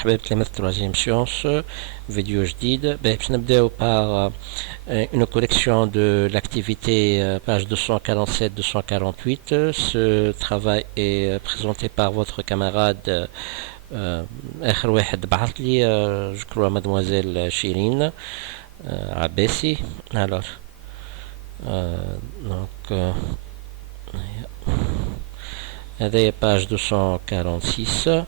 حبيت لي troisième séance, vidéo جديد. باش نبداو par une correction de l'activité page 247-248. Ce travail est présenté par votre camarade آخر واحد بعث لي je crois mademoiselle Chirine Abessi. Alors donc هذه page 246.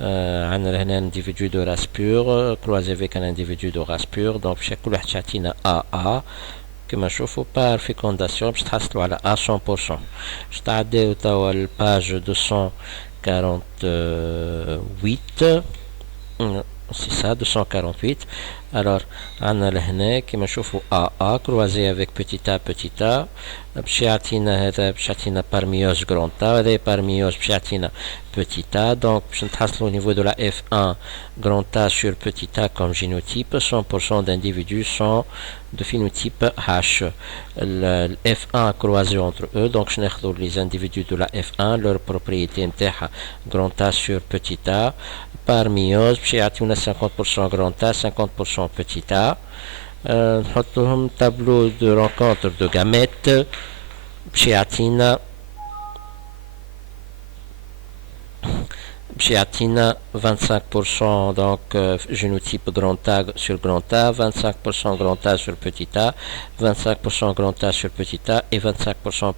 عندنا هنا individu de race pure croisé avec un individu de race pure. donc باش كل واحد تعطينا AA كما نشوفوا par fécondation باش تحصلوا على A 100%. باش تعديو توا الباج 248. c'est ça 248. alors عندنا لهنا كما نشوفوا AA croisé avec petit a باش يعطينا هذا باش يعطينا parmiose grand A وهذا parmiose باش يعطينا petit a. donc باش نتحصلوا au niveau de la F1 grand A sur petit a comme génotype. 100% d'individus sont de phénotype H. le F1 croisé entre eux. donc je ناخذوا les individus de la F1 leur propriété نتاعها grand A sur petit a parmiose باش يعطيونا 50% grand A 50% petit a. نحطوهم tableau de rencontre de gamètes باش يعطينا 25% donc génotype grand A sur grand A, 25% grand A sur petit a, 25% grand A sur petit a et 25%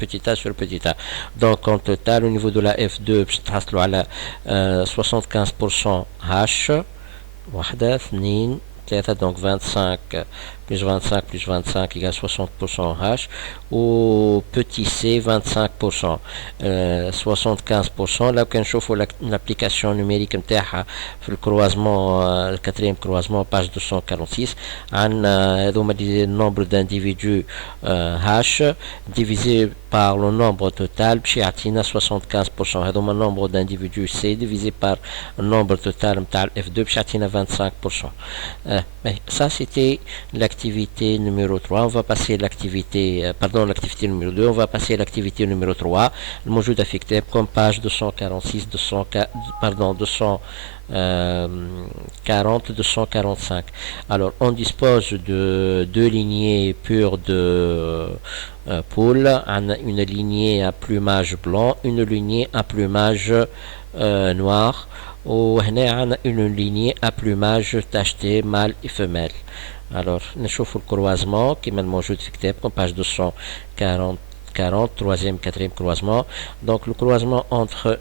petit a sur petit a. donc en total au niveau de la F2 باش تحصلوا على 75% H واحدة 2 3. donc 25 plus 25 plus 25 égale 60% H. ou petit c 25%. 75%. là كان نشوفوا l'application numérique نتاعها في الكروازمون الكاتريم كروازمون page 246. عندنا هذوما nombre d'individus H divisé par le nombre total باش يعطينا 75%. هذوما nombre d'individus C divisé par le nombre total نتاع F2 باش يعطينا 25%. ça c'était l'activité numéro 3. on va passer l'activité l'activité numéro 2. on va passer l'activité numéro 3 الموجودة في كتابكم page 246 245. alors on dispose de deux lignées pures de poules. une lignée à plumage blanc, une lignée à plumage noir. وهنا عندنا une lignée à plumage tacheté mâle et femelle. alors نشوفوا الكروازمون كما الموجود في كتابكم page 240 troisième quatrième croisement. donc le croisement entre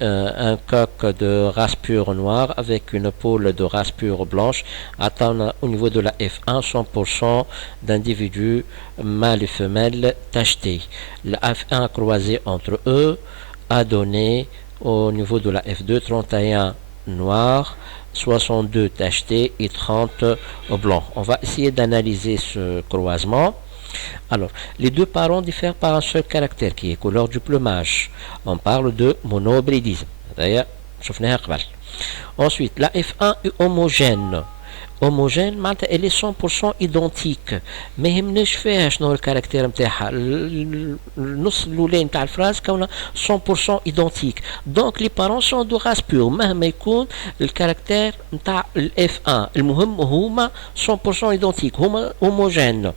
un coq de race pure noire avec une poule de race pure blanche atteint au niveau de la F1 100% d'individus mâles et femelles tachetés. la F1 croisée entre eux a donné au niveau de la F2 31 noirs, 62 tachetés et 30 blancs. on va essayer d'analyser ce croisement. alors les deux parents diffèrent par un seul caractère qui est couleur du plumage. on parle de monobridisme. d'ailleurs شفناها قبل. ensuite la F1 est homogène. homogène معناتها elle est 100% identique. ما يهمناش فيها شنو الكاركتير نتاعها. النص الاولاني نتاع الفراز كونه 100% identique. donc les parents sont de race pure مهما يكون الكاركتير نتاع الاف 1. المهم هما 100% identique هما homogènes.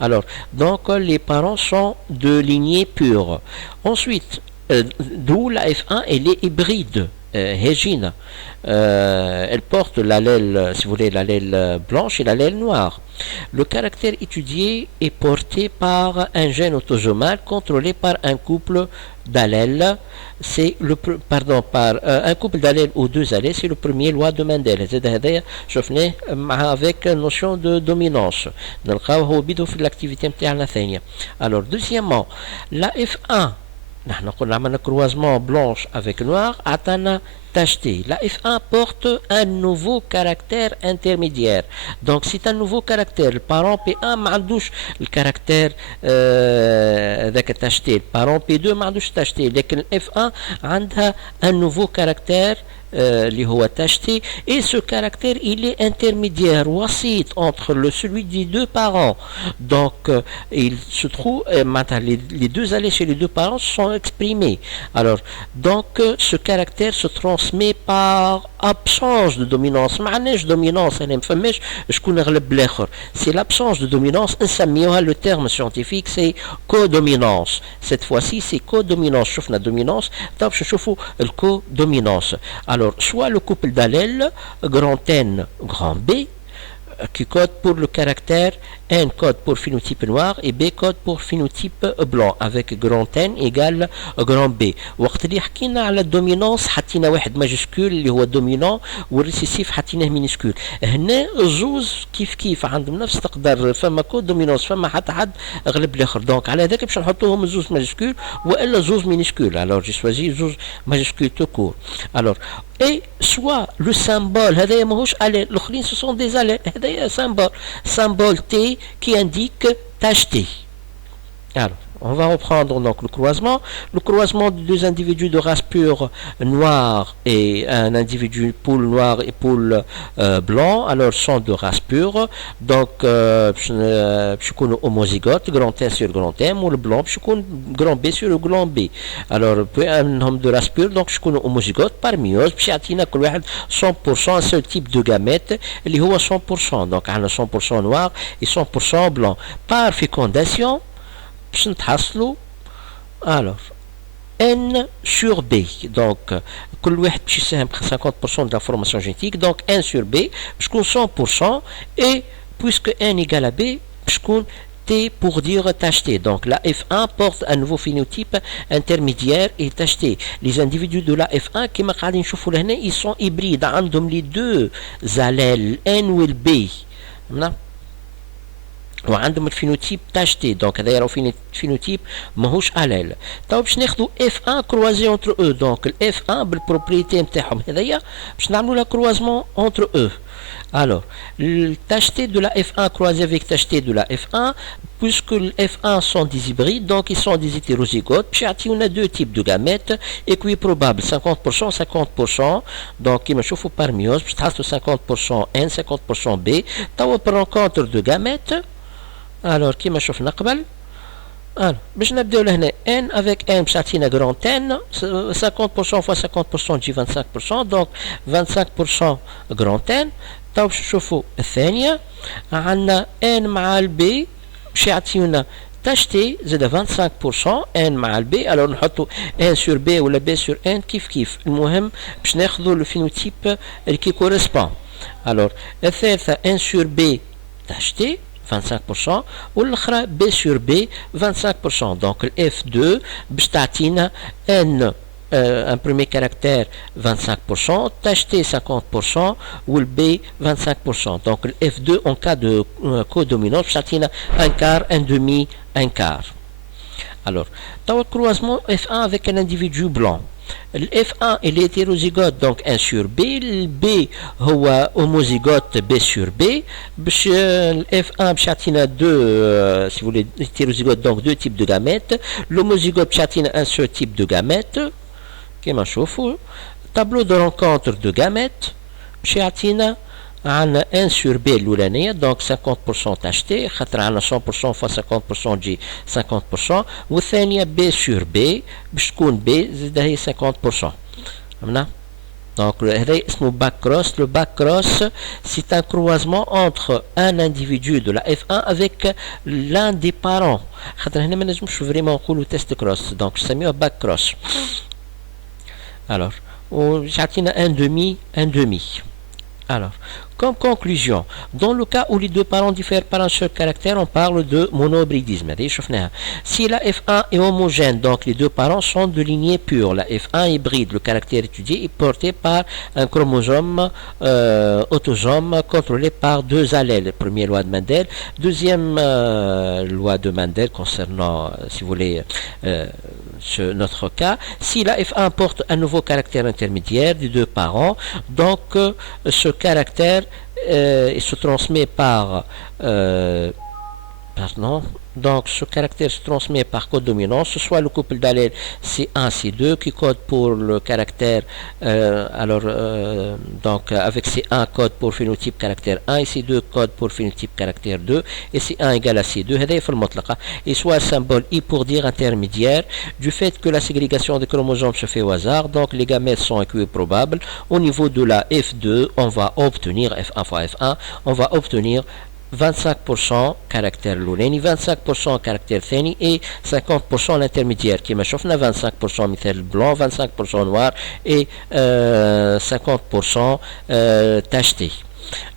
alors donc les parents sont de lignée pure. ensuite d'où la F1 elle est hybride. Hégine. elle porte l'allèle, si vous voulez, l'allèle blanche et l'allèle noire. Le caractère étudié est porté par un gène autosomal contrôlé par un couple d'allèles. C'est le par un couple d'allèles ou deux allèles. C'est le premier loi de Mendel. هذا شفناه avec notion de dominance. نلقاوه هو بدو في l'activité نتاعنا الثانية. alors deuxièmement la F1 نحن قلنا عملنا croisement blanche avec noir عطانا tacheté. la F1 porte un nouveau caractère intermédiaire. donc c'est un nouveau caractère. le parent P1 ما عندوش الكاركتير ذاك tacheté. le parent P2 ما عندوش tacheté. لكن F1 عندها un nouveau caractère اللي هو tacheté. et ce caractère il est intermédiaire وسيط entre celui des deux parents. donc il se trouve les deux allées chez les deux parents sont exprimés. alors donc ce caractère se transmet transmet par absence de dominance. معناش dominance أنا مفهمش شكون غلب الآخر. C'est l'absence de dominance. نسميوها le terme scientifique c'est codominance. Cette fois-ci c'est codominance. شفنا dominance طب نشوفوا الcodominance. Alors soit le couple d'allèles grand N grand B qui code pour le caractère, N code pour phénotype noir et B code pour phénotype blanc avec grand N égale grand B. وقت اللي حكينا على الدومينانس حطينا واحد ماجسكول اللي هو دومينان والريسيسيف حطيناه مينيسكول. هنا الزوز كيف عندهم نفس تقدر فما كود دومينانس فما حتى حد غلب الاخر دونك على هذاك باش نحطوهم زوز ماجسكول والا زوز مينيسكول. alors j'ai choisi زوز ماجسكول tout court. alors et soit le symbole هذايا ماهوش allèle الاخرين ce sont des allèles هذايا symbole T qui indique tâche T. Alors, on va reprendre donc le croisement. Le croisement de deux individus de race pure noire et un individu poule noire et poule blanc, alors sont de race pure. Donc, je connais homozygote, grand N sur grand M, ou le blanc, je connais grand B sur le grand B. Alors, un homme de race pure, donc je connais homozygote par myose, puis atina 100% un seul type de gamète, اللي هو 100%. Donc, on a 100% noir et 100% blanc. Par fécondation, alors N sur B donc كل واحد باش يساهم 50% de la formation génétique donc N sur B باش تكون 100% et puisque N égale à B باش تكون T pour dire tâche T. Donc la F1 porte un nouveau phénotype intermédiaire et tâche T. Les individus de la F1 كما قاعدين نشوفوا لهنا ils sont hybrides عندهم les deux allèles N و B. وعندهم الفينوتيب تاش تي دونك هذا راهو فينوتيب ماهوش اليل. تو باش ناخذوا اف 1 كروازي اونتر او دونك الاف 1 بالبروبريتي نتاعهم هذيا باش نعملوا لا كروازمون اونتر او. alors tâche T de la F1 croisée avec tâche T de la F1 puisque les F1 sont des hybrides donc ils sont des hétérozygotes puis on a deux types de gamètes équiprobables 50% 50% donc كيما نشوفوا par myose باش تحصلوا 50% N 50% B. توا par rencontre de gamètes alors كيما شفنا قبل alors باش نبداو لهنا N avec N باش تعطينا grand N 50% fois 50% تجي 25% donc 25% grand N. تو باش نشوفوا الثانية عندنا N مع ال B باش يعطيونا تاش تي زاد 25% N مع ال B. alors نحطوا N sur B ولا B sur N كيف المهم باش ناخذوا الفينوتيب اللي كي كورسبون. alors الثالثة N sur B تاش تي 25% والاخرى B sur B 25%. donc ال F2 باش تعطينا N un premier caractère 25%, tâche T 50% ou le B 25%. Donc le F2 en cas de codominance, ça tient un quart, un demi, un quart. Alors, dans le croisement F1 avec un individu blanc, le F1 est hétérozygote donc 1 sur B, le B هو homozygote B sur B. Le F1 باش يعطينا deux si vous voulez hétérozygote donc deux types de gamètes. L'homozygote باش يعطينا un seul type de gamètes. كما نشوفوا tableau de rencontre de gamètes باش يعطينا عندنا 1 sur B الأولانية donc 50% تاش تي خاطر عندنا 100% فا 50% تجي 50% والثانية B sur B باش تكون B زاد هي 50%. فهمنا؟ donc هذا اسمه back cross. le back cross c'est un croisement entre un individu de la F1 avec l'un des parents. خاطر هنا ما نجمش فريمون نقولوا test cross donc نسميوه back cross. alors j'atteins un demi. Alors, comme conclusion, dans le cas où les deux parents diffèrent par un seul caractère, on parle de monohybridisme. Si la F1 est homogène, donc les deux parents sont de lignée pure. La F1 hybride, le caractère étudié, est porté par un chromosome autosome contrôlé par deux allèles. Première loi de Mendel. Deuxième loi de Mendel concernant, si vous voulez, notre cas. Si la F1 porte un nouveau caractère intermédiaire des deux parents, donc ce caractère se transmet par Donc, ce caractère se transmet par code dominant, ce soit le couple d'allèles C1, C2 qui code pour le caractère, donc avec C1 code pour phénotype caractère 1 et C2 code pour phénotype caractère 2 et C1 égale à C2, et soit symbole I pour dire intermédiaire du fait que la ségrégation des chromosomes se fait au hasard, donc les gamètes sont équiprobables. Au niveau de la F2, on va obtenir F1 fois F1, on va obtenir 25% caractère لولاني 25% caractère ثاني et 50% l'intermédiaire كما شفنا 25% مثال blanc 25% noir et 50% tacheté.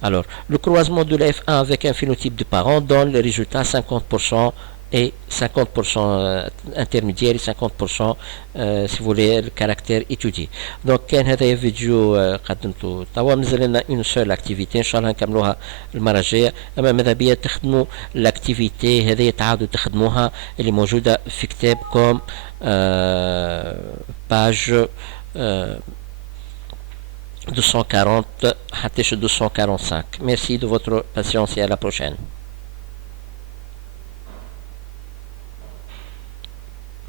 Alors, le croisement de la F1 avec un phénotype de parent donne le résultat 50% et 50% intermédiaire et 50% si vous voulez le caractère étudié. Donc كان هذا فيديو قدمته توا مازال لنا اون سول اكتيفيتي ان شاء الله نكملوها المره الجايه. اما ماذا بيا تخدموا الاكتيفيتي هذه تعاودوا تخدموها اللي موجوده في كتابكم باج 240 حتى 245. Merci de votre patience et à la prochaine.